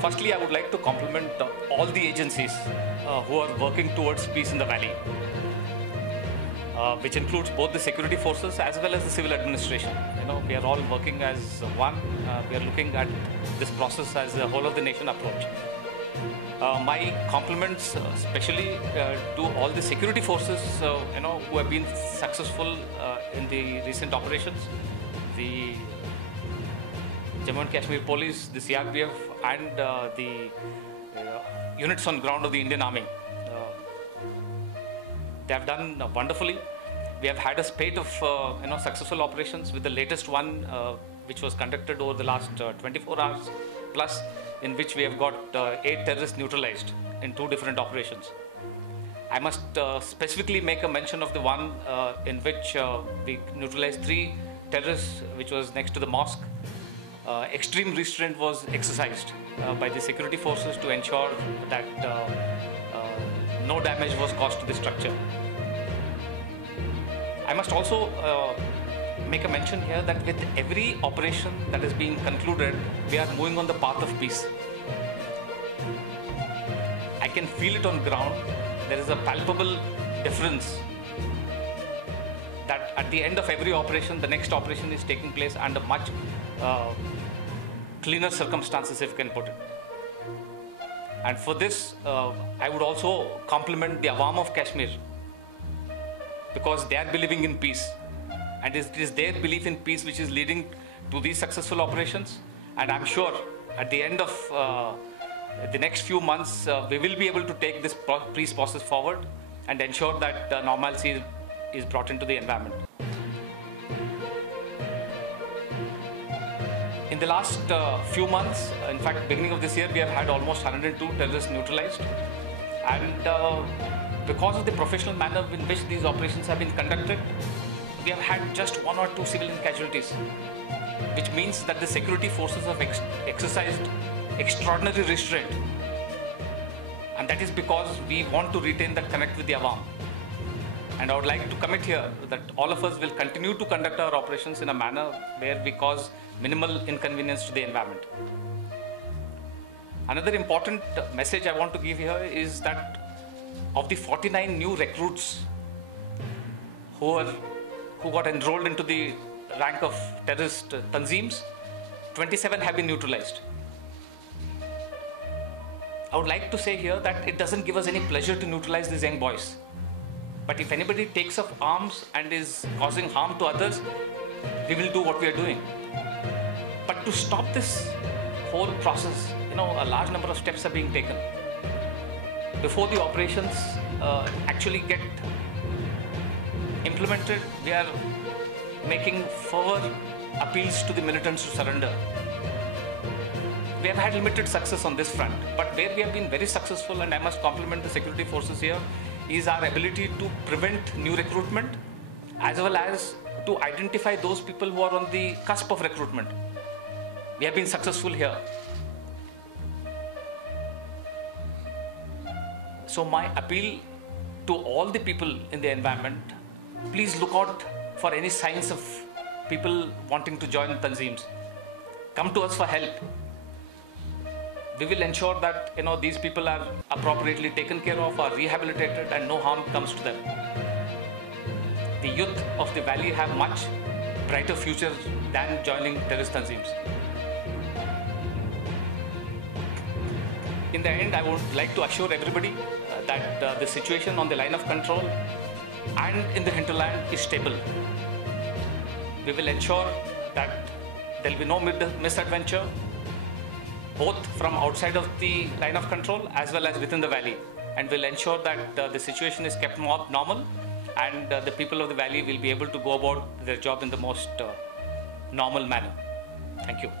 Firstly, I would like to compliment all the agencies who are working towards peace in the valley, which includes both the security forces as well as the civil administration. We are all working as one. We are looking at this process as a whole of the nation approach. My compliments especially to all the security forces who have been successful in the recent operations. The Jammu and Kashmir Police, the CRPF, and the units on ground of the Indian Army. They have done wonderfully. We have had a spate of successful operations, with the latest one which was conducted over the last 24 hours plus, in which we have got 8 terrorists neutralized in 2 different operations. I must specifically make a mention of the one in which we neutralized 3 terrorists, which was next to the mosque. Extreme restraint was exercised by the security forces to ensure that no damage was caused to the structure. I must also make a mention here that with every operation that is being concluded, we are moving on the path of peace. I can feel it on ground. There is a palpable difference that at the end of every operation, the next operation is taking place under much cleaner circumstances, if you can put it. And for this, I would also compliment the Awam of Kashmir, because they are believing in peace. And it is their belief in peace which is leading to these successful operations. And I'm sure at the end of the next few months, we will be able to take this peace process forward and ensure that normalcy is brought into the environment. In the last few months, in fact, beginning of this year, we have had almost 102 terrorists neutralized. And because of the professional manner in which these operations have been conducted, we have had just 1 or 2 civilian casualties, which means that the security forces have exercised extraordinary restraint. And that is because we want to retain that connect with the Awam. And I would like to commit here that all of us will continue to conduct our operations in a manner where we cause minimal inconvenience to the environment. Another important message I want to give here is that of the 49 new recruits who got enrolled into the rank of terrorist tanzeems, 27 have been neutralized. I would like to say here that it doesn't give us any pleasure to neutralize these young boys. But if anybody takes up arms and is causing harm to others, we will do what we are doing. But to stop this whole process, a large number of steps are being taken. Before the operations actually get implemented, we are making further appeals to the militants to surrender. We have had limited success on this front, but where we have been very successful, and I must compliment the security forces here, is our ability to prevent new recruitment as well as to identify those people who are on the cusp of recruitment. We have been successful here. So my appeal to all the people in the environment, please look out for any signs of people wanting to join tanzeems. Come to us for help. We will ensure that these people are appropriately taken care of, are rehabilitated, and no harm comes to them. The youth of the valley have much brighter future than joining terrorist tanzeems. In the end, I would like to assure everybody that the situation on the line of control and in the hinterland is stable. We will ensure that there will be no misadventure, both from outside of the line of control as well as within the valley. And we'll ensure that the situation is kept more normal, and the people of the valley will be able to go about their job in the most normal manner. Thank you.